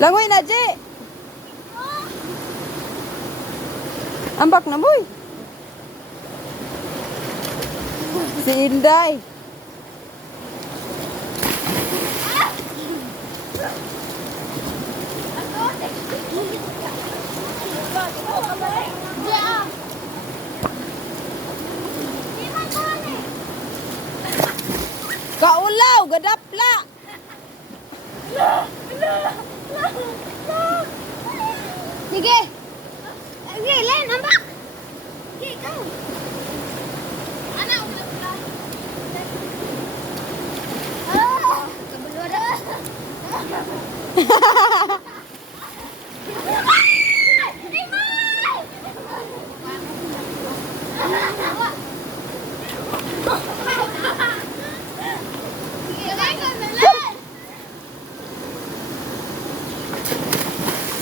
Langoy na, Ji. Ambak na, boy. Si Inday. Kaulaw, gadapla. Sige. Sige, Len, ambak. Sige, ikaw. Ana, ulat-ulat. Kabulwa na.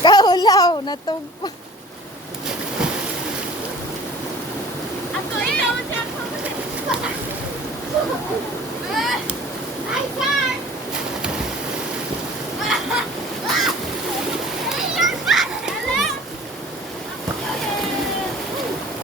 Kaulaw, natugpa.